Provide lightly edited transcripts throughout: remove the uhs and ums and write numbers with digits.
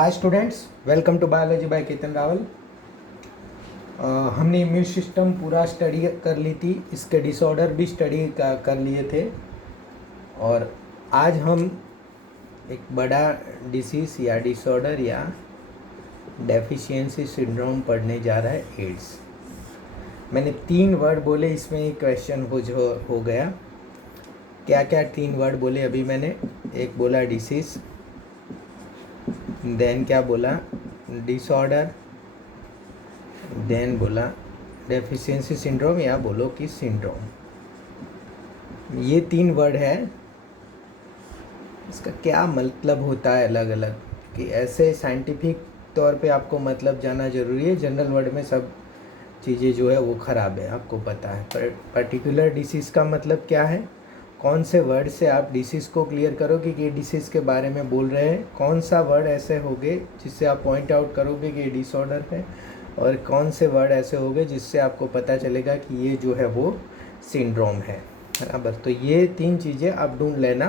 Hi students, welcome to biology by Ketan Rawal. हमने immune system पूरा study कर ली थी, इसके डिसऑर्डर भी स्टडी कर लिए थे और आज हम एक बड़ा डिसीज़ या डिसऑर्डर या डेफिशिएंसी सिंड्रोम पढ़ने जा रहा है, एड्स। मैंने 3 वर्ड बोले, इसमें एक क्वेश्चन हो गया। क्या क्या 3 वर्ड बोले अभी मैंने? एक बोला डिसीज़, देन क्या बोला? डिसऑर्डर, देन बोला डेफिशिएंसी सिंड्रोम या बोलो कि सिंड्रोम। ये 3 वर्ड है, इसका क्या मतलब होता है अलग अलग, कि ऐसे साइंटिफिक तौर पे आपको मतलब जानना ज़रूरी है। जनरल वर्ड में सब चीज़ें जो है वो ख़राब है, आपको पता है। पर पर्टिकुलर डिसीज़ का मतलब क्या है, कौन से वर्ड से आप डिसीज़ को क्लियर करोगे कि ये डिसीज़ के बारे में बोल रहे हैं, कौन सा वर्ड ऐसे होंगे जिससे आप पॉइंट आउट करोगे कि ये डिसऑर्डर है, और कौन से वर्ड ऐसे होंगे जिससे आपको पता चलेगा कि ये जो है वो सिंड्रोम है, बराबर। तो ये 3 चीज़ें आप ढूंढ लेना,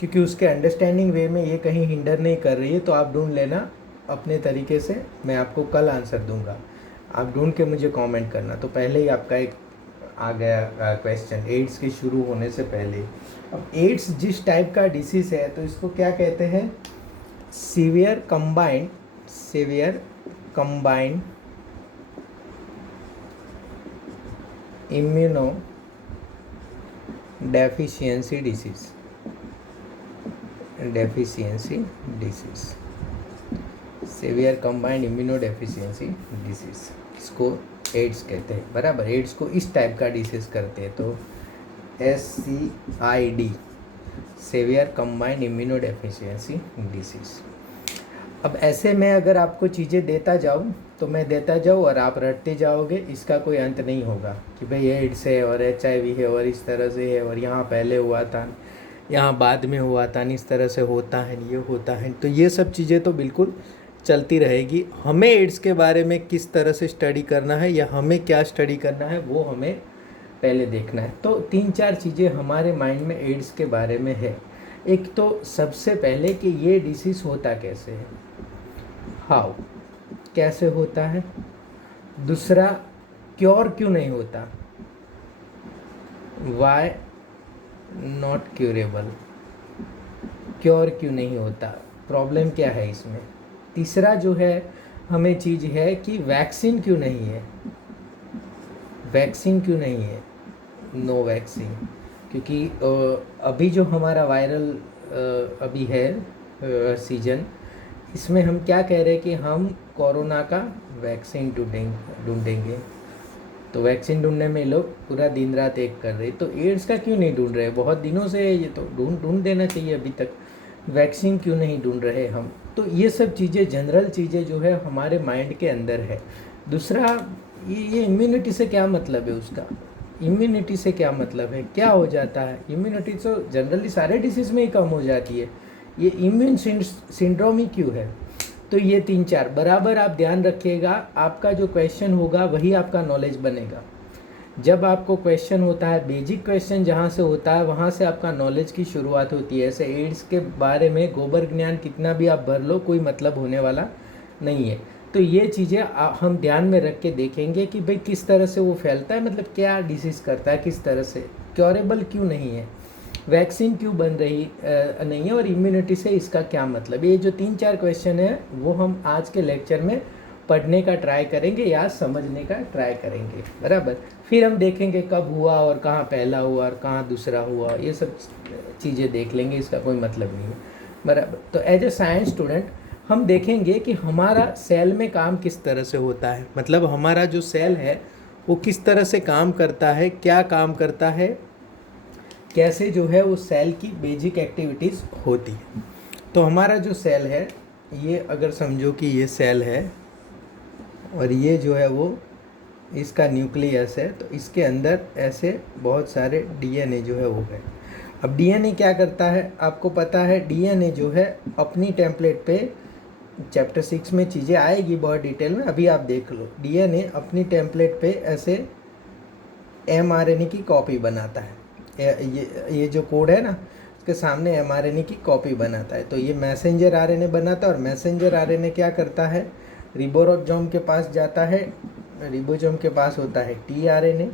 क्योंकि उसके अंडरस्टैंडिंग वे में ये कहीं हिंडर नहीं कर रही है, तो आप ढूंढ लेना अपने तरीके से। मैं आपको कल आंसर दूंगा, आप ढूंढ के मुझे कमेंट करना। तो पहले ही आपका एक आ गया क्वेश्चन एड्स के शुरू होने से पहले। अब एड्स जिस टाइप का डिसीज़ है तो इसको क्या कहते हैं? Severe combined immuno deficiency disease, severe combined immuno deficiency disease, इसको एड्स कहते हैं, बराबर। एड्स को इस टाइप का डिसीज़ करते हैं, तो SCID, severe combined immuno deficiency disease. अब ऐसे में अगर आपको चीज़ें देता जाऊँ तो मैं देता जाऊँ और आप रटते जाओगे, इसका कोई अंत नहीं होगा कि भाई एड्स है और HIV है और इस तरह से है और यहाँ पहले हुआ था, यहाँ बाद में हुआ था, इस तरह से होता है, ये होता है। तो ये सब चीज़ें तो बिल्कुल चलती रहेगी। हमें एड्स के बारे में किस तरह से स्टडी करना है या हमें क्या स्टडी करना है वो हमें पहले देखना है। तो 3-4 चीज़ें हमारे माइंड में एड्स के बारे में है। एक तो सबसे पहले कि ये डिसीज़ होता कैसे है, हाउ, कैसे होता है। दूसरा, क्योर क्यों नहीं होता, वाई नॉट क्यूरेबल, क्योर क्यों नहीं होता, प्रॉब्लम क्या है इसमें। तीसरा जो है हमें चीज़ है कि वैक्सीन क्यों नहीं है, वैक्सीन क्यों नहीं है, नो वैक्सीन। क्योंकि अभी जो हमारा वायरल अभी है सीजन, इसमें हम क्या कह रहे हैं कि हम कोरोना का वैक्सीन ढूंढेंगे। तो वैक्सीन ढूंढने में लोग पूरा दिन रात एक कर रहे, तो एड्स का क्यों नहीं ढूंढ रहे? बहुत दिनों से ये तो ढूंढ देना चाहिए, अभी तक वैक्सीन क्यों नहीं ढूंढ रहे हम। तो ये सब चीज़ें, जनरल चीज़ें जो है हमारे माइंड के अंदर है। दूसरा, ये इम्यूनिटी से क्या मतलब है उसका, इम्यूनिटी से क्या मतलब है, क्या हो जाता है। इम्यूनिटी तो जनरली सारे डिसीज़ में ही कम हो जाती है, ये इम्यून सिंड्रोम ही क्यों है। तो ये 3-4 बराबर आप ध्यान रखिएगा। आपका जो क्वेश्चन होगा वही आपका नॉलेज बनेगा। जब आपको क्वेश्चन होता है, बेसिक क्वेश्चन जहाँ से होता है वहाँ से आपका नॉलेज की शुरुआत होती है। ऐसे एड्स के बारे में गोबर ज्ञान कितना भी आप भर लो, कोई मतलब होने वाला नहीं है। तो ये चीज़ें हम ध्यान में रख के देखेंगे कि भाई किस तरह से वो फैलता है, मतलब क्या डिसीज़ करता है, किस तरह से, क्योरेबल क्यों नहीं है, वैक्सीन क्यों बन रही नहीं है, और इम्यूनिटी से इसका क्या मतलब। ये जो 3-4 क्वेश्चन है वो हम आज के लेक्चर में पढ़ने का ट्राई करेंगे या समझने का ट्राई करेंगे, बराबर। फिर हम देखेंगे कब हुआ और कहाँ पहला हुआ और कहाँ दूसरा हुआ, ये सब चीज़ें देख लेंगे, इसका कोई मतलब नहीं है, बराबर। तो एज ए साइंस स्टूडेंट हम देखेंगे कि हमारा सेल में काम किस तरह से होता है, मतलब हमारा जो सेल है वो किस तरह से काम करता है, क्या काम करता है, कैसे जो है वो सेल की बेसिक एक्टिविटीज़ होती है। तो हमारा जो सेल है, ये अगर समझो कि ये सेल है और ये जो है वो इसका न्यूक्लियस है, तो इसके अंदर ऐसे बहुत सारे DNA जो है वो है। अब DNA क्या करता है आपको पता है, DNA जो है अपनी टेम्पलेट पे, चैप्टर 6 में चीज़ें आएगी बहुत डिटेल में, अभी आप देख लो। DNA अपनी टेम्पलेट पे ऐसे mRNA की कॉपी बनाता है। ये जो कोड है ना, के सामने mRNA की कॉपी बनाता है। तो ये मैसेंजर आरएनए बनाता है, और मैसेंजर आरएनए क्या करता है, रिबोसोम के पास जाता है, रिबोसोम के पास होता है टीआरएनए,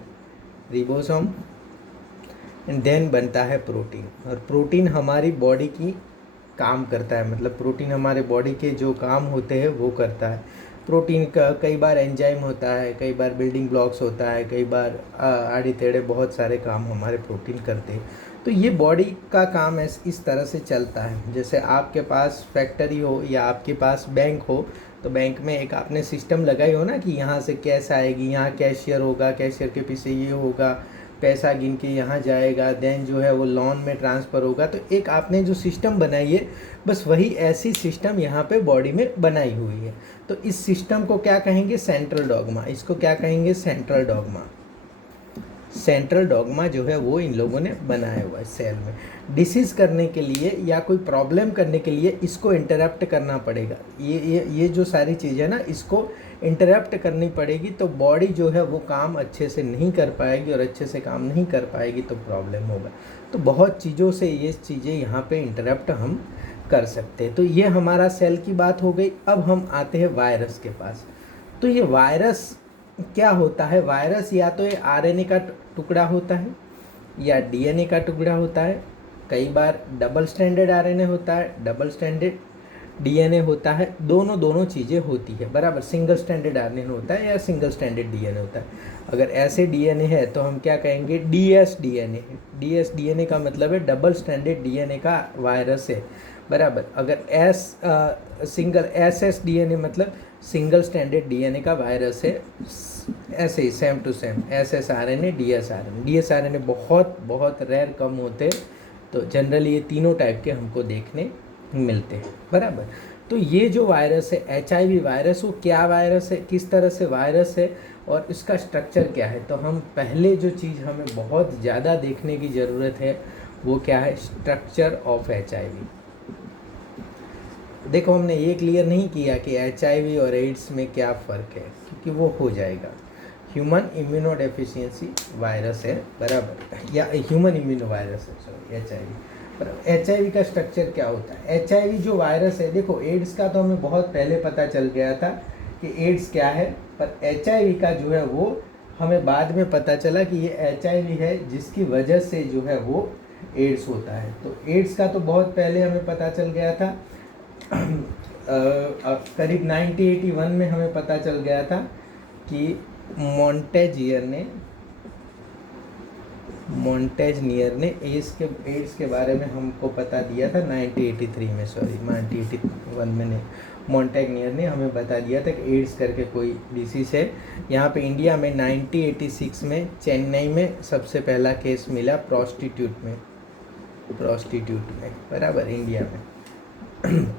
रिबोसोम, एंड देन बनता है प्रोटीन। और प्रोटीन हमारी बॉडी की काम करता है, मतलब प्रोटीन हमारे बॉडी के जो काम होते हैं वो करता है। प्रोटीन का कई बार एंजाइम होता है, कई बार बिल्डिंग ब्लॉक्स होता है, कई बार आड़ी टेढ़े बहुत सारे काम हमारे प्रोटीन करते हैं। तो ये बॉडी का काम इस तरह से चलता है। जैसे आपके पास फैक्ट्री हो या आपके पास बैंक हो, तो बैंक में एक आपने सिस्टम लगाई हो ना कि यहाँ से कैश आएगी, यहाँ कैशियर होगा, कैशियर के पीछे ये होगा, पैसा गिन के यहाँ जाएगा, देन जो है वो लोन में ट्रांसफ़र होगा। तो एक आपने जो सिस्टम बनाई है, बस वही ऐसी सिस्टम यहाँ पे बॉडी में बनाई हुई है। तो इस सिस्टम को क्या कहेंगे, सेंट्रल डॉग्मा। इसको क्या कहेंगे, सेंट्रल डॉग्मा। सेंट्रल डॉग्मा जो है वो इन लोगों ने बनाया हुआ है सेल में। डिसीज़ करने के लिए या कोई प्रॉब्लम करने के लिए इसको इंटरप्ट करना पड़ेगा। ये जो सारी चीज़ें ना, इसको इंटरप्ट करनी पड़ेगी, तो बॉडी जो है वो काम अच्छे से नहीं कर पाएगी, और अच्छे से काम नहीं कर पाएगी तो प्रॉब्लम होगा। तो बहुत चीज़ों से ये चीज़ें यहाँ पे इंटरप्ट हम कर सकते हैं। तो ये हमारा सेल की बात हो गई। अब हम आते हैं वायरस के पास। तो ये वायरस क्या होता है, वायरस या तो ये आरएनए का टुकड़ा होता है या डीएनए का टुकड़ा होता है। कई बार डबल स्टैंडर्ड आरएनए होता है, डबल स्टैंडर्ड डीएनए होता है, दोनों चीज़ें होती है बराबर। सिंगल स्टैंडर्ड आरएनए होता है या सिंगल स्टैंडर्ड डीएनए होता है। अगर ऐसे डीएनए है तो हम क्या कहेंगे, डीएस डीएनए। डीएस डीएनए का मतलब है डबल स्टैंडर्ड डीएनए का वायरस है बराबर। अगर सिंगल एसएस डीएनए मतलब सिंगल स्टैंडर्ड डीएनए का वायरस है। ऐसे ही same to same SS RNA, DS RNA. DS RNA बहुत रेयर कम होते, तो जनरली ये तीनों टाइप के हमको देखने मिलते हैं बराबर। तो ये जो वायरस है एचआईवी वायरस, वो क्या वायरस है, किस तरह से वायरस है और इसका स्ट्रक्चर क्या है। तो हम पहले जो चीज़ हमें बहुत ज़्यादा देखने की ज़रूरत है वो क्या है, स्ट्रक्चर ऑफ एचआईवी। देखो हमने ये क्लियर नहीं किया कि एचआईवी और एड्स में क्या फ़र्क है, क्योंकि वो हो जाएगा। ह्यूमन इम्यूनो डेफिशिएंसी वायरस है बराबर, या ह्यूमन इम्यूनो वायरस है, सॉरी एचआईवी बराबर। एचआईवी का स्ट्रक्चर क्या होता है, एचआईवी जो वायरस है, देखो एड्स का तो हमें बहुत पहले पता चल गया था कि एड्स क्या है, पर एचआईवी का जो है वो हमें बाद में पता चला कि ये एचआईवी है जिसकी वजह से जो है वो एड्स होता है। तो एड्स का तो बहुत पहले हमें पता चल गया था, करीब 1981 में हमें पता चल गया था कि मॉन्टेजनियर ने एड्स के बारे में हमको पता दिया था 1983 में, सॉरी 1981 में नहीं, मॉन्टेजनियर ने हमें बता दिया था कि एड्स करके कोई डिसीज़ है। यहाँ पे इंडिया में 1986 में चेन्नई में सबसे पहला केस मिला प्रोस्टिट्यूट में बराबर, इंडिया में।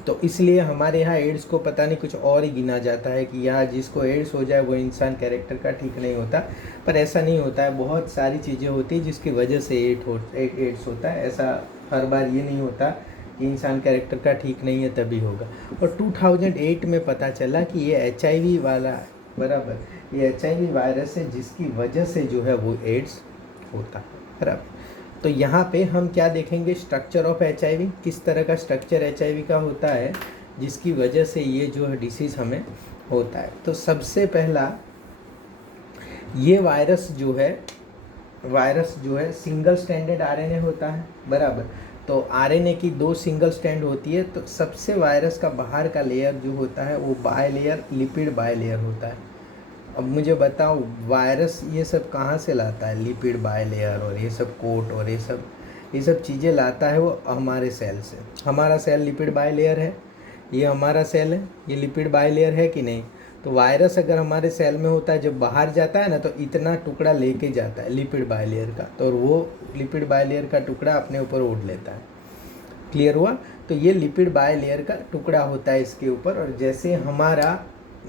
तो इसलिए हमारे यहाँ एड्स को पता नहीं कुछ और ही गिना जाता है कि यहाँ जिसको एड्स हो जाए वो इंसान कैरेक्टर का ठीक नहीं होता, पर ऐसा नहीं होता है। बहुत सारी चीज़ें होती हैं जिसकी वजह से एड्स होता है। ऐसा हर बार ये नहीं होता कि इंसान कैरेक्टर का ठीक नहीं है तभी होगा। और 2008 में पता चला कि ये एचआईवी वाला बराबर, ये एचआईवी वायरस है जिसकी वजह से जो है वो एड्स होता है बराबर। तो यहाँ पे हम क्या देखेंगे, स्ट्रक्चर ऑफ एचआईवी, किस तरह का स्ट्रक्चर एचआईवी का होता है जिसकी वजह से ये जो है डिसीज़ हमें होता है। तो सबसे पहला ये वायरस जो है सिंगल स्टैंडर्ड आरएनए होता है बराबर। तो आरएनए की 2 सिंगल स्टैंड होती है। तो सबसे वायरस का बाहर का लेयर जो होता है वो बायलेयर, लिपिड बायलेयर होता है। अब मुझे बताओ वायरस ये सब कहाँ से लाता है, लिपिड बायलेयर और ये सब कोट और ये सब चीज़ें लाता है वो हमारे सेल से। हमारा सेल लिपिड बायलेयर है, ये हमारा सेल है, ये लिपिड बायलेयर है कि नहीं। तो वायरस अगर हमारे सेल में होता है, जब बाहर जाता है ना तो इतना टुकड़ा लेके जाता है लिपिड बायलेयर का, तो वो लिपिड बायलेयर का टुकड़ा अपने ऊपर ओढ़ लेता है। क्लियर हुआ। तो ये लिपिड बायलेयर का टुकड़ा होता है इसके ऊपर। और जैसे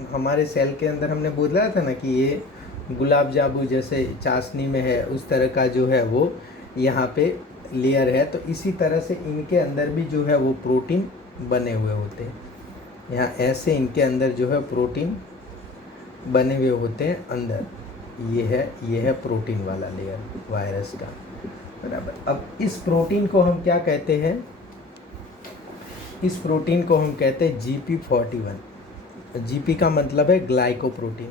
हमारे सेल के अंदर हमने बोला था ना कि ये गुलाब जामुन जैसे चाशनी में है, उस तरह का जो है वो यहाँ पे लेयर है। तो इसी तरह से इनके अंदर भी जो है वो प्रोटीन बने हुए होते हैं। यहाँ ऐसे इनके अंदर जो है प्रोटीन बने हुए होते हैं अंदर। ये है प्रोटीन वाला लेयर वायरस का। बराबर। अब इस प्रोटीन को हम क्या कहते हैं, इस प्रोटीन को हम कहते हैं GP41। GP का मतलब है ग्लाइकोप्रोटीन,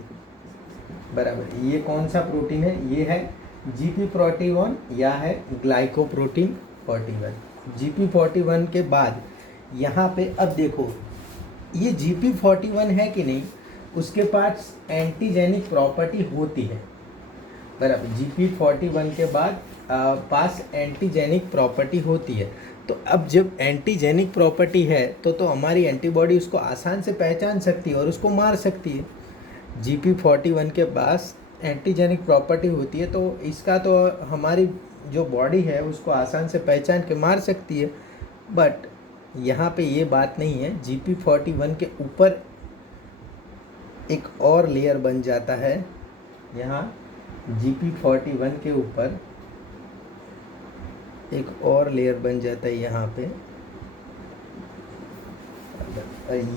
बराबर। ये कौन सा प्रोटीन है, ये है GP41 या है ग्लाइकोप्रोटीन 41। GP41 के बाद यहाँ पे अब देखो ये GP41 है कि नहीं, उसके पास एंटीजेनिक प्रॉपर्टी होती है, बराबर। GP41 के बाद पास एंटीजेनिक प्रॉपर्टी होती है। तो अब जब एंटीजेनिक प्रॉपर्टी है तो हमारी एंटीबॉडी उसको आसान से पहचान सकती है और उसको मार सकती है। GP41 के पास एंटीजेनिक प्रॉपर्टी होती है, तो इसका तो हमारी जो बॉडी है उसको आसान से पहचान के मार सकती है। बट यहाँ पे ये बात नहीं है, GP41 के ऊपर एक और लेयर बन जाता है। यहाँ GP41 के ऊपर एक और लेयर बन जाता है यहाँ पे।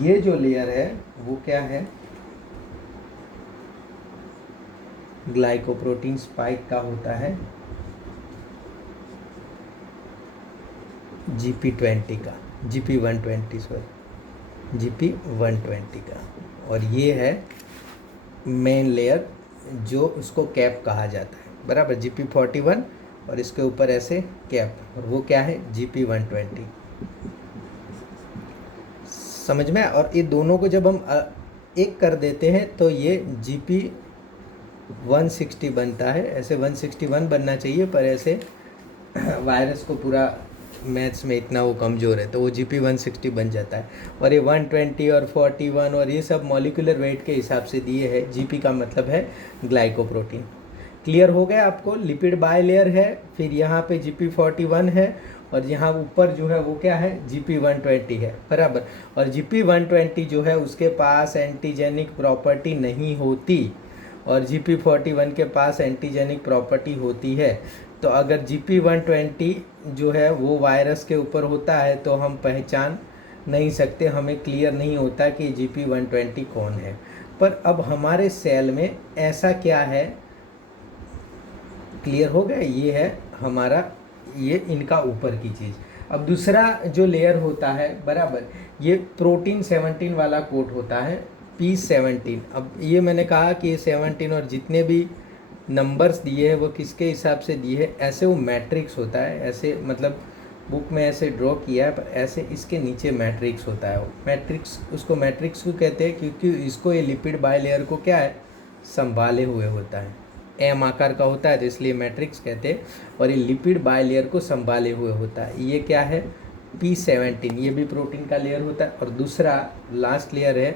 ये जो लेयर है वो क्या है, ग्लाइकोप्रोटीन स्पाइक का होता है, GP20 का, GP120 का। और ये है मेन लेयर जो उसको कैप कहा जाता है, बराबर। GP41 और इसके ऊपर ऐसे कैप, और वो क्या है, GP120। समझ में। और ये दोनों को जब हम एक कर देते हैं तो ये GP160 बनता है। ऐसे 161 बनना चाहिए, पर ऐसे वायरस को पूरा मैथ्स में इतना वो कमज़ोर है तो वो GP160 बन जाता है। और ये 120 और 41 और ये सब मॉलिक्यूलर वेट के हिसाब से दिए है। GP का मतलब है ग्लाइकोप्रोटीन। क्लियर हो गया आपको। लिपिड बायलेयर है, फिर यहाँ पे GP41 है, और यहाँ ऊपर जो है वो क्या है, GP120 है, बराबर। और GP120 जो है उसके पास एंटीजेनिक प्रॉपर्टी नहीं होती, और GP41 के पास एंटीजेनिक प्रॉपर्टी होती है। तो अगर GP120 जो है वो वायरस के ऊपर होता है तो हम पहचान नहीं सकते, हमें क्लियर नहीं होता कि GP120 कौन है। पर अब हमारे सेल में ऐसा क्या है, क्लियर हो गया। ये है हमारा, ये इनका ऊपर की चीज़। अब दूसरा जो लेयर होता है, बराबर, ये प्रोटीन 17 वाला कोट होता है, P17। अब ये मैंने कहा कि ये 17 और जितने भी नंबर्स दिए हैं वो किसके हिसाब से दिए हैं, ऐसे वो मैट्रिक्स होता है। ऐसे मतलब बुक में ऐसे ड्रॉ किया है, पर ऐसे इसके नीचे मैट्रिक्स होता है। वो मैट्रिक्स, उसको मैट्रिक्स क्यों कहते हैं, क्योंकि इसको ये लिपिड बायलेयर को क्या है, संभाले हुए होता है। एम आकार का होता है तो इसलिए मैट्रिक्स कहते हैं, और ये लिपिड बायलेयर को संभाले हुए होता है। ये क्या है, P17, ये भी प्रोटीन का लेयर होता है। और दूसरा लास्ट लेयर है,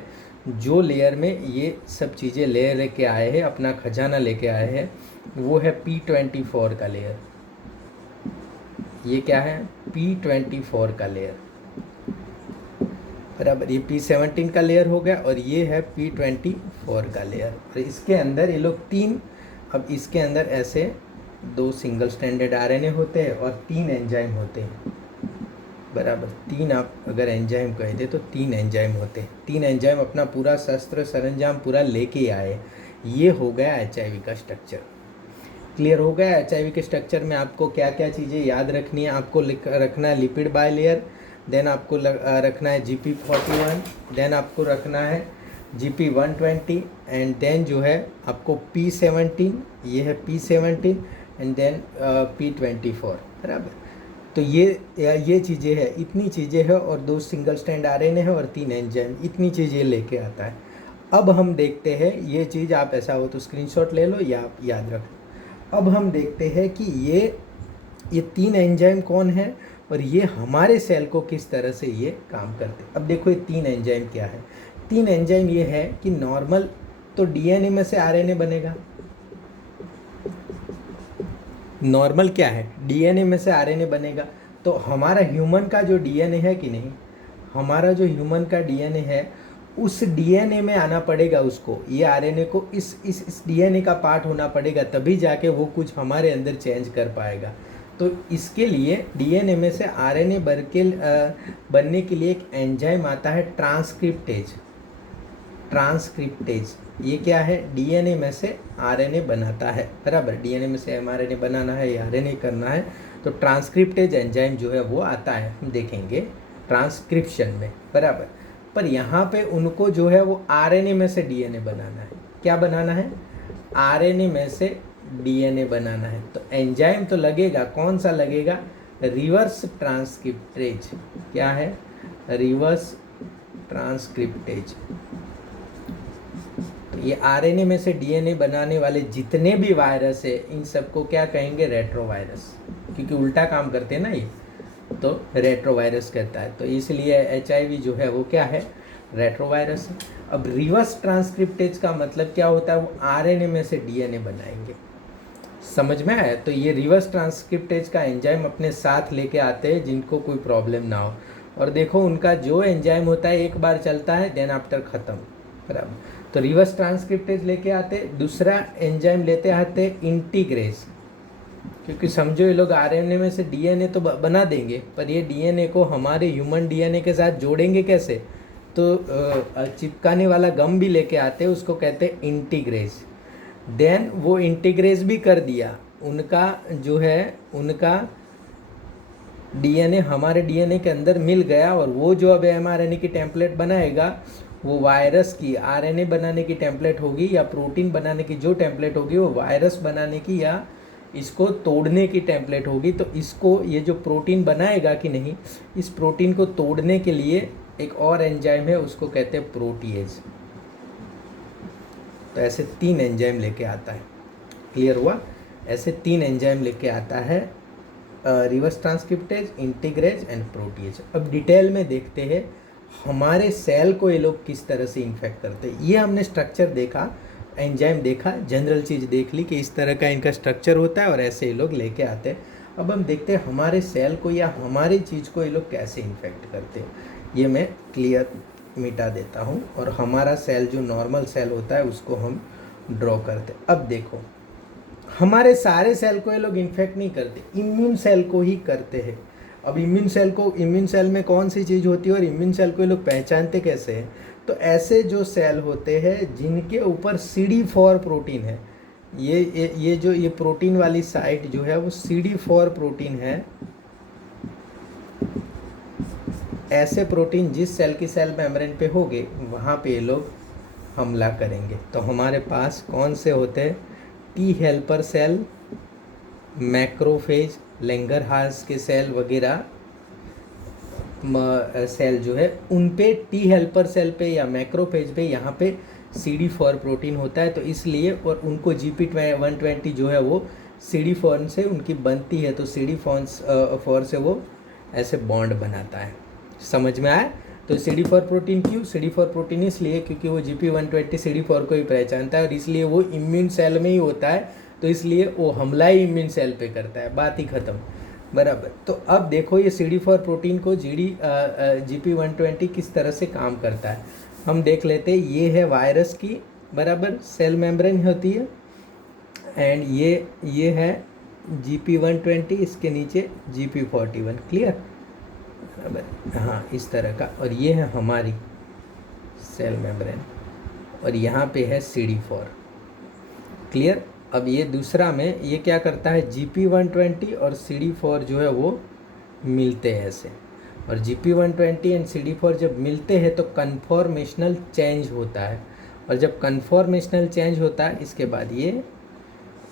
जो लेयर में ये सब चीज़ें ले लेके आए हैं, अपना खजाना लेके आए हैं, वो है P24 का लेयर। ये क्या है, P24 का लेयर, बराबर। ये P17 का लेयर हो गया, और ये है P24 का लेयर। और इसके अंदर ये लोग तीन, अब इसके अंदर ऐसे 2 सिंगल स्ट्रैंडेड RNA होते हैं और 3 एंजाइम होते हैं, बराबर। 3 आप अगर एंजाइम कह दे तो 3 एंजाइम होते हैं। 3 एंजाइम अपना पूरा शस्त्र सरंजाम पूरा लेके आए। ये हो गया HIV का स्ट्रक्चर। क्लियर हो गया। HIV के स्ट्रक्चर में आपको क्या क्या चीज़ें याद रखनी है, आपको रखना है लिपिड बायलेयर, देन आपको रखना है GP41, देन आपको रखना है GP120, एंड देन जो है आपको P17, ये है P17, एंड देन P24, बराबर। तो ये चीज़ें हैं, इतनी चीज़ें हैं, और 2 सिंगल स्ट्रैंड RNA है और 3 एंजाइम, इतनी चीज़ें लेके आता है। अब हम देखते हैं ये चीज़, आप ऐसा हो तो स्क्रीनशॉट ले लो या आप याद रख लो। अब हम देखते हैं कि ये 3 एंजाइम कौन है और ये हमारे सेल को किस तरह से ये काम करते हैं। अब देखो ये 3 एंजाइम क्या है। 3 एंजाइम ये है कि नॉर्मल तो DNA में से RNA बनेगा। नॉर्मल क्या है, DNA में से RNA बनेगा। तो हमारा ह्यूमन का जो DNA है कि नहीं, हमारा जो ह्यूमन का DNA है, उस DNA में आना पड़ेगा उसको, ये RNA को इस DNA का पार्ट होना पड़ेगा, तभी जाके वो कुछ हमारे अंदर चेंज कर पाएगा। तो इसके लिए DNA में से RNA बनने के लिए एक एंजाइम आता है, ट्रांसक्रिप्टेज। ये क्या है, DNA में से RNA बनाता है, बराबर। DNA में से mRNA बनाना है या RNA करना है तो ट्रांसक्रिप्टेज एंजाइम जो है वो आता है, हम देखेंगे ट्रांसक्रिप्शन में, बराबर। पर यहाँ पे उनको जो है वो आरएनए में से डीएनए बनाना है। क्या बनाना है? आरएनए में से डीएनए बनाना है। तो एंजाइम तो लगेगा, कौन सा लगेगा? Reverse transcriptase. क्या है? Reverse transcriptase. तो ये आरएनए में से डीएनए बनाने वाले जितने भी वायरस है, इन सबको क्या कहेंगे? रेट्रोवायरस, क्योंकि उल्टा काम करते हैं ना ये, तो रेट्रोवायरस कहता है। तो इसलिए एचआईवी जो है वो क्या है? रेट्रोवायरस है। अब रिवर्स ट्रांसक्रिप्टेज का मतलब क्या होता है? वो आरएनए में से डीएनए बनाएंगे। समझ में आया? तो ये रिवर्स ट्रांसक्रिप्टेज का एंजाइम अपने साथ लेके आते हैं जिनको कोई प्रॉब्लम ना हो। और देखो उनका जो एंजाइम होता है एक बार चलता है, देन आफ्टर ख़त्म, बराबर। तो रिवर्स ट्रांसक्रिप्टेज लेके आते, दूसरा एंजाइम लेते आते इंटीग्रेज, क्योंकि समझो ये लोग आरएनए में से डीएनए तो बना देंगे, पर ये डीएनए को हमारे ह्यूमन डीएनए के साथ जोड़ेंगे कैसे? तो चिपकाने वाला गम भी लेके आते हैं, उसको कहते हैं इंटीग्रेज। देन वो इंटीग्रेज भी कर दिया, उनका जो है उनका डीएनए हमारे डीएनए के अंदर मिल गया, और वो जो अब एमआरएनए की टेम्पलेट बनाएगा वो वायरस की आरएनए बनाने की टेम्पलेट होगी, या प्रोटीन बनाने की जो टेम्पलेट होगी वो वायरस बनाने की या इसको तोड़ने की टेम्पलेट होगी। तो इसको ये जो प्रोटीन बनाएगा कि नहीं, इस प्रोटीन को तोड़ने के लिए एक और एंजाइम है, उसको कहते हैं प्रोटीएज। तो ऐसे 3 एंजाइम लेके आता है। क्लियर हुआ? ऐसे 3 एंजाइम लेके आता है, reverse transcriptase, integrase and protease. अब डिटेल में देखते हैं हमारे सेल को ये लोग किस तरह से इन्फेक्ट करते हैं। ये हमने स्ट्रक्चर देखा, एंजाइम देखा, जनरल चीज़ देख ली कि इस तरह का इनका स्ट्रक्चर होता है और ऐसे ये लोग लेके आते हैं। अब हम देखते हैं हमारे सेल को या हमारी चीज़ को ये लोग कैसे इन्फेक्ट करते हैं। ये मैं क्लियर मिटा देता हूँ, और हमारा सेल जो नॉर्मल सेल होता है उसको हम ड्रॉ करते हैं। अब देखो हमारे सारे सेल को ये लोग इन्फेक्ट नहीं करते, इम्यून सेल को ही करते हैं। अब इम्यून सेल में कौन सी चीज़ होती है और इम्यून सेल को ये लोग पहचानते कैसे हैं? तो ऐसे जो सेल होते हैं जिनके ऊपर CD4 प्रोटीन है, ये प्रोटीन वाली साइट जो है वो CD4 प्रोटीन है। ऐसे प्रोटीन जिस सेल की सेल मेम्ब्रेन पे होंगे वहाँ पे ये लोग हमला करेंगे। तो हमारे पास कौन से होते हैं? T helper cell, macrophage, Langerhans के सेल वगैरह सेल जो है उन पे टी हेल्पर सेल पे या मैक्रोफेज पे यहाँ पे CD4 प्रोटीन होता है। तो इसलिए, और उनको GP120 जो है वो CD4 से उनकी बनती है, तो CD4 से वो ऐसे बॉन्ड बनाता है। समझ में आया? तो CD4 प्रोटीन क्यों? CD4 प्रोटीन इसलिए क्योंकि वो GP120 CD4 को ही पहचानता है, और इसलिए वो इम्यून सेल में ही होता है, तो इसलिए वो हमला ही इम्यून सेल पे करता है, बात ही ख़त्म, बराबर। तो अब देखो ये CD4 प्रोटीन को GP120 किस तरह से काम करता है हम देख लेते हैं। ये है वायरस की, बराबर, सेल मेम्ब्रेन होती है, एंड ये है GP120, इसके नीचे GP41। क्लियर? बराबर, हाँ, इस तरह का। और ये है हमारी सेल मेम्ब्रेन, और यहाँ पे है CD4। क्लियर? अब ये दूसरा में ये क्या करता है? GP120 और CD4 जो है वो मिलते हैं ऐसे, और GP120 एंड CD4 जब मिलते हैं तो कन्फॉर्मेशनल चेंज होता है, और जब कन्फॉर्मेशनल चेंज होता है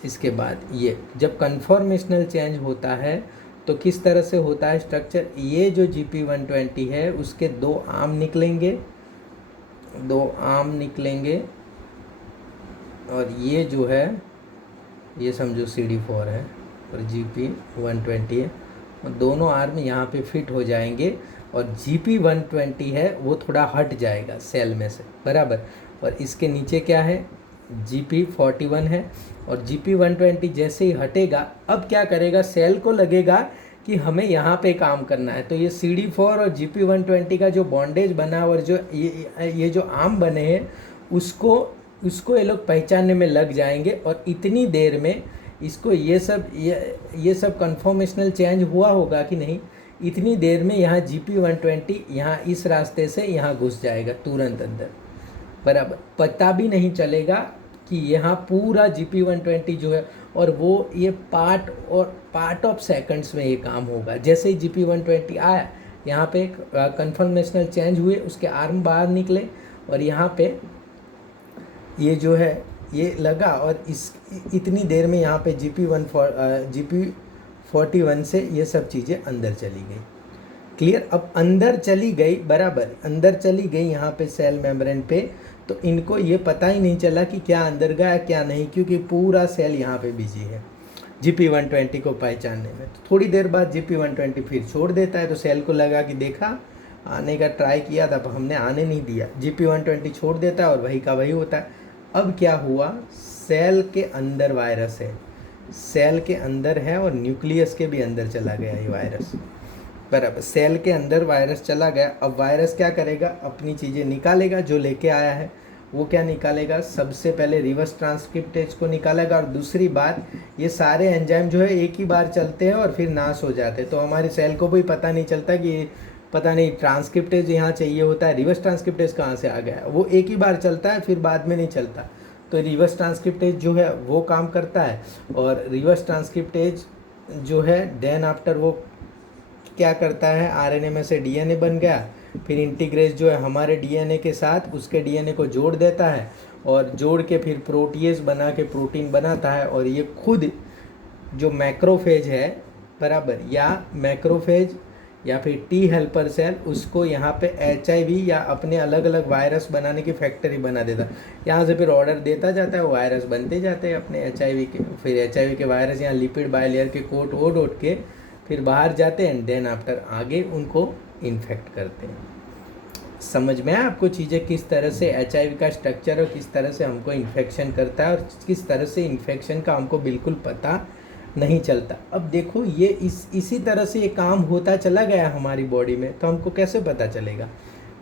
इसके बाद ये जब कन्फॉर्मेशनल चेंज होता है तो किस तरह से होता है स्ट्रक्चर? ये जो GP120 है उसके 2 आर्म निकलेंगे, और ये जो है ये समझो CD4 है और GP120 है, और दोनों आर्म यहाँ पे फिट हो जाएंगे, और GP120 है वो थोड़ा हट जाएगा सेल में से, बराबर। और इसके नीचे क्या है? GP41 है, और GP120 जैसे ही हटेगा, अब क्या करेगा? सेल को लगेगा कि हमें यहाँ पे काम करना है, तो ये CD4 और GP120 का जो बॉन्डेज बना और जो ये जो आर्म बने हैं उसको ये लोग पहचानने में लग जाएंगे, और इतनी देर में इसको ये सब कन्फॉर्मेशनल चेंज हुआ होगा कि नहीं, इतनी देर में यहाँ GP120 यहाँ इस रास्ते से यहाँ घुस जाएगा तुरंत अंदर, बराबर। पता भी नहीं चलेगा कि यहाँ पूरा GP120 जो है, और वो ये पार्ट ऑफ सेकंड्स में ये काम होगा। जैसे ही GP120 आया, यहाँ पे एक कन्फर्मेशनल चेंज हुए, उसके आर्म बाहर निकले और यहाँ पे ये जो है ये लगा, और इस इतनी देर में यहाँ पे GP41 से ये सब चीज़ें अंदर चली गई। क्लियर? अब अंदर चली गई, बराबर अंदर चली गई यहाँ पे सेल मेम्ब्रेन पे, तो इनको ये पता ही नहीं चला कि क्या अंदर गया क्या नहीं, क्योंकि पूरा सेल यहाँ पे बिजी है GP120 को पहचानने में। तो थोड़ी देर बाद GP120 फिर छोड़ देता है, तो सेल को लगा कि देखा, आने का ट्राई किया था पर हमने आने नहीं दिया। GP120 छोड़ देता है और वही का वही होता है। अब क्या हुआ, सेल के अंदर वायरस है, सेल के अंदर है और न्यूक्लियस के भी अंदर चला गया ये वायरस, बराबर। सेल के अंदर वायरस चला गया। अब वायरस क्या करेगा, अपनी चीज़ें निकालेगा जो लेके आया है। वो क्या निकालेगा, सबसे पहले रिवर्स ट्रांसक्रिप्टेज को निकालेगा, और दूसरी बात, ये सारे एंजाइम जो है एक ही बार चलते हैं और फिर नाश हो जाते हैं। तो हमारे सेल को भी पता नहीं चलता कि पता नहीं ट्रांसक्रिप्टेज यहाँ चाहिए होता है, रिवर्स ट्रांसक्रिप्टेज कहाँ से आ गया। वो एक ही बार चलता है, फिर बाद में नहीं चलता। तो रिवर्स ट्रांसक्रिप्टेज जो है वो काम करता है, और रिवर्स ट्रांसक्रिप्टेज जो है देन आफ्टर वो क्या करता है, आरएनए में से डीएनए बन गया, फिर इंटीग्रेज जो है हमारे डीएनए के साथ उसके डीएनए को जोड़ देता है, और जोड़ के फिर प्रोटीएज बना के प्रोटीन बनाता है। और ये खुद जो मैक्रोफेज है, बराबर, या मैक्रोफेज या फिर टी हेल्पर सेल, उसको यहाँ पे HIV या अपने अलग अलग वायरस बनाने की फैक्ट्री बना देता है। यहाँ से फिर ऑर्डर देता जाता है, वो वायरस बनते जाते हैं अपने HIV के। फिर HIV के वायरस यहाँ लिपिड बायलेयर के कोट ओढ़ के फिर बाहर जाते हैं, एंड देन आफ्टर आगे उनको इन्फेक्ट करते हैं। समझ में आया आपको चीज़ें, किस तरह से HIV का स्ट्रक्चर और किस तरह से हमको इन्फेक्शन करता है, और किस तरह से इन्फेक्शन का हमको बिल्कुल पता नहीं चलता। अब देखो ये इसी तरह से ये काम होता चला गया हमारी बॉडी में, तो हमको कैसे पता चलेगा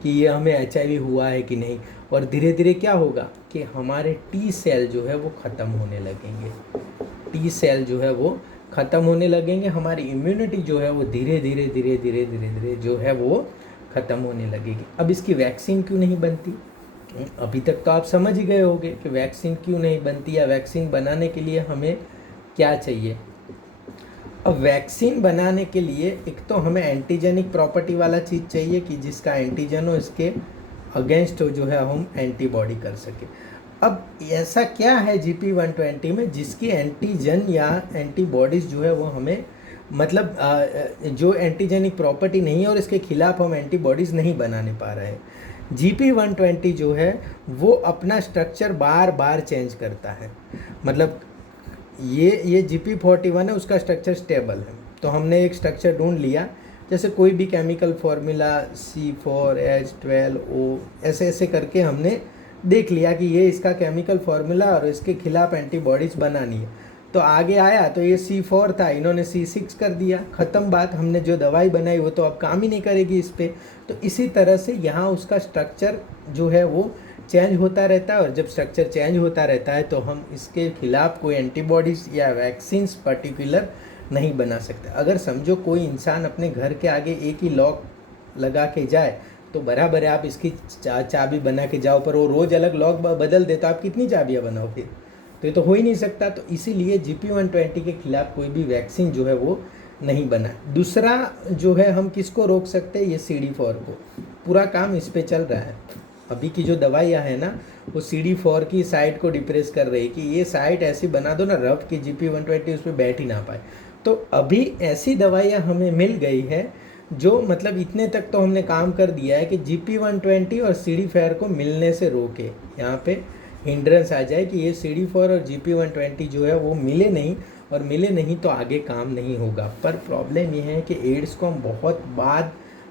कि ये हमें HIV हुआ है कि नहीं। और धीरे धीरे क्या होगा कि हमारे T सेल जो है वो ख़त्म होने लगेंगे, T सेल जो है वो ख़त्म होने लगेंगे, हमारी इम्यूनिटी जो है वो धीरे धीरे धीरे धीरे धीरे धीरे जो है वो ख़त्म होने लगेगी। अब इसकी वैक्सीन क्यों नहीं बनती? अभी तक तो आप समझ ही गए होंगे कि वैक्सीन क्यों नहीं बनती, या वैक्सीन बनाने के लिए हमें क्या चाहिए। अब वैक्सीन बनाने के लिए एक तो हमें एंटीजेनिक प्रॉपर्टी वाला चीज़ चाहिए कि जिसका एंटीजन हो, इसके अगेंस्ट जो है हम एंटीबॉडी कर सके। अब ऐसा क्या है GP120 में जिसकी एंटीजन या एंटीबॉडीज़ जो है वो हमें, मतलब जो एंटीजेनिक प्रॉपर्टी नहीं है और इसके खिलाफ हम एंटीबॉडीज़ नहीं बनाने पा रहे हैं। GP120 जो है वो अपना स्ट्रक्चर बार बार चेंज करता है। मतलब ये GP41 है, उसका स्ट्रक्चर स्टेबल है, तो हमने एक स्ट्रक्चर ढूंढ लिया। जैसे कोई भी केमिकल फार्मूला C4H12O ऐसे ऐसे करके हमने देख लिया कि ये इसका केमिकल फार्मूला और इसके खिलाफ एंटीबॉडीज़ बनानी है। तो आगे आया तो ये C4 था, इन्होंने C6 कर दिया, ख़त्म बात। हमने जो दवाई बनाई वो तो अब काम ही नहीं करेगी इस पर। तो इसी तरह से यहाँ उसका स्ट्रक्चर जो है वो चेंज होता रहता है, और जब स्ट्रक्चर चेंज होता रहता है तो हम इसके खिलाफ कोई एंटीबॉडीज़ या वैक्सीन्स पर्टिकुलर नहीं बना सकते। अगर समझो कोई इंसान अपने घर के आगे एक ही लॉक लगा के जाए तो बराबर है, आप इसकी चाबी बना के जाओ, पर वो रोज़ अलग लॉक बदल दे तो आप कितनी चाबियाँ बनाओ फिर? तो ये तो हो ही नहीं सकता। तो इसीलिए GP120 के खिलाफ कोई भी वैक्सीन जो है वो नहीं बना। दूसरा जो है हम किसको रोक सकते हैं, ये CD4 को। पूरा काम इस पे चल रहा है। अभी की जो दवाइयाँ हैं ना, वो CD4 की साइट को डिप्रेस कर रही है कि ये साइट ऐसी बना दो ना रफ कि GP120 उस पर बैठ ही ना पाए। तो अभी ऐसी दवाइयाँ हमें मिल गई है जो, मतलब इतने तक तो हमने काम कर दिया है कि GP120 और CD4 को मिलने से रोके, यहाँ पे हिंड्रेंस आ जाए कि ये CD4 और GP120 जो है वो मिले नहीं, और मिले नहीं तो आगे काम नहीं होगा। पर प्रॉब्लम ये है कि एड्स को हम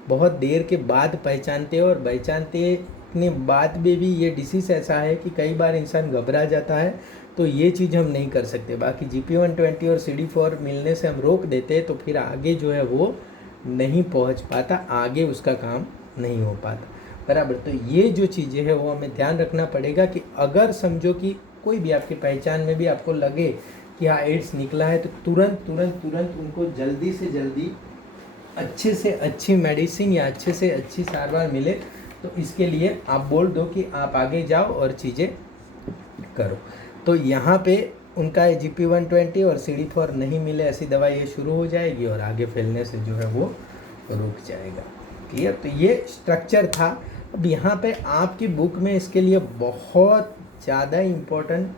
बहुत देर के बाद पहचानते हैं, और पहचानते के बाद में भी ये डिसीज़ ऐसा है कि कई बार इंसान घबरा जाता है। तो ये चीज़ हम नहीं कर सकते। बाकी GP120 और CD4 मिलने से हम रोक देते तो फिर आगे जो है वो नहीं पहुंच पाता, आगे उसका काम नहीं हो पाता, बराबर। तो ये जो चीज़ें हैं वो हमें ध्यान रखना पड़ेगा कि अगर समझो कि कोई भी आपकी पहचान में भी आपको लगे कि हाँ एड्स निकला है, तो तुरंत उनको जल्दी से जल्दी अच्छे से अच्छी मेडिसिन या अच्छे से अच्छी सारवार मिले। तो इसके लिए आप बोल दो कि आप आगे जाओ और चीज़ें करो। तो यहाँ पे उनका GP120 और CD4 नहीं मिले, ऐसी दवाई ये शुरू हो जाएगी और आगे फैलने से जो है वो रुक जाएगा। क्लियर? तो ये स्ट्रक्चर था। अब यहाँ पे आपकी बुक में इसके लिए बहुत ज़्यादा इम्पोर्टेंट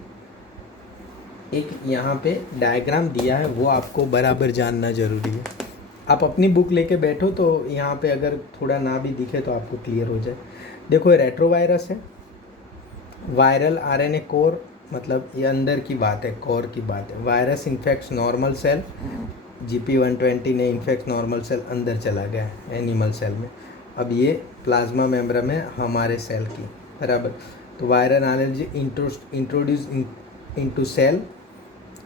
एक यहाँ पे डायग्राम दिया है, वो आपको बराबर जानना ज़रूरी है। आप अपनी बुक लेके बैठो तो यहाँ पे अगर थोड़ा ना भी दिखे तो आपको क्लियर हो जाए। देखो ये रेट्रोवायरस है, वायरल RNA कोर, मतलब ये अंदर की बात है, कोर की बात है। Virus infects normal cell, GP120 ने इन्फेक्ट नॉर्मल सेल, अंदर चला गया एनिमल सेल में। अब ये प्लाज्मा मेम्ब्रेन है हमारे सेल की, बराबर। तो viral RNA introduce into cell.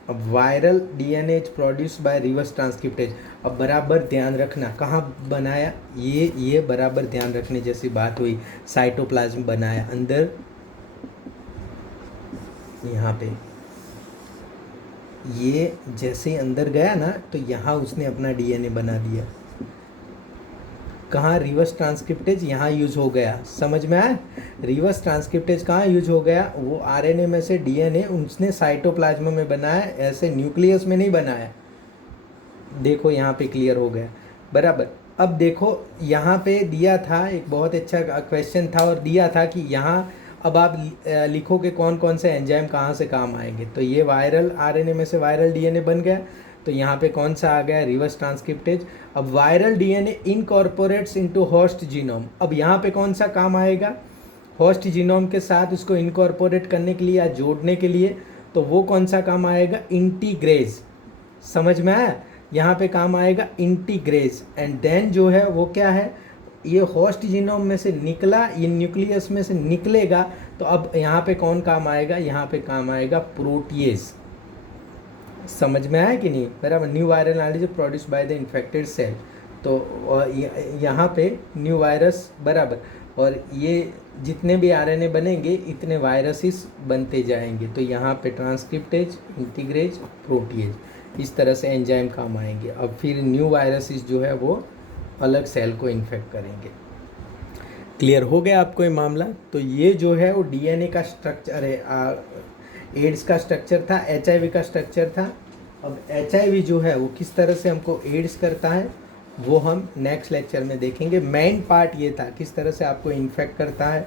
अब viral DNA is produce by reverse transcriptase. अब बराबर ध्यान रखना कहाँ बनाया, ये बराबर ध्यान रखने जैसी बात हुई। साइटोप्लाज्म बनाया अंदर, यहाँ पे ये जैसे ही अंदर गया ना तो यहाँ उसने अपना DNA बना दिया। कहाँ? रिवर्स ट्रांसक्रिप्टेज यहाँ यूज हो गया। समझ में आया? रिवर्स ट्रांसक्रिप्टेज कहाँ यूज हो गया? वो RNA में से DNA उसने साइटोप्लाज्म में बनाया, ऐसे न्यूक्लियस में नहीं बनाया। देखो यहाँ पे क्लियर हो गया, बराबर। अब देखो यहाँ पे दिया था, एक बहुत अच्छा क्वेश्चन था और दिया था कि यहाँ अब आप लिखो कि कौन कौन से एंजाइम कहाँ से काम आएंगे। तो ये वायरल RNA में से वायरल DNA बन गया, तो यहाँ पे कौन सा आ गया? Reverse transcriptase. अब viral DNA incorporates into host genome. अब यहाँ पे कौन सा काम आएगा? होस्ट जीनोम के साथ उसको इनकॉर्पोरेट करने के लिए या जोड़ने के लिए, तो वो कौन सा काम आएगा? इंटीग्रेज। समझ में आया? यहाँ पे काम आएगा इंटीग्रेज। एंड देन जो है वो क्या है, ये होस्ट जीनोम में से निकला, ये न्यूक्लियस में से निकलेगा, तो अब यहाँ पे कौन काम आएगा? यहाँ पे काम आएगा प्रोटीएज। समझ में आया कि नहीं? बराबर। New viral RNA produce by the infected cell. तो यहाँ पे न्यू वायरस, बराबर। और ये जितने भी RNA बनेंगे इतने वायरसेस बनते जाएंगे। तो यहाँ पे ट्रांसक्रिप्टेज, इंटीग्रेज, प्रोटीएज, इस तरह से एंजाइम काम आएंगे। अब फिर न्यू वायरसेस जो है वो अलग सेल को इन्फेक्ट करेंगे। क्लियर हो गया आपको ये मामला? तो ये जो है वो DNA का स्ट्रक्चर है, एड्स का स्ट्रक्चर था, HIV का स्ट्रक्चर था। अब HIV जो है वो किस तरह से हमको एड्स करता है वो हम नेक्स्ट लेक्चर में देखेंगे। मेन पार्ट ये था किस तरह से आपको इन्फेक्ट करता है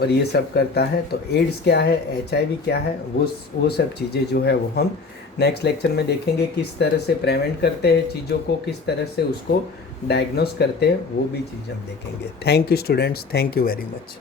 और ये सब करता है। तो एड्स क्या है, HIV क्या है, वो सब चीज़ें जो है वो हम नेक्स्ट लेक्चर में देखेंगे। किस तरह से प्रिवेंट करते हैं चीज़ों को, किस तरह से उसको डायग्नोस करते हैं, वो भी चीज़ हम देखेंगे। Thank you students, thank you very much.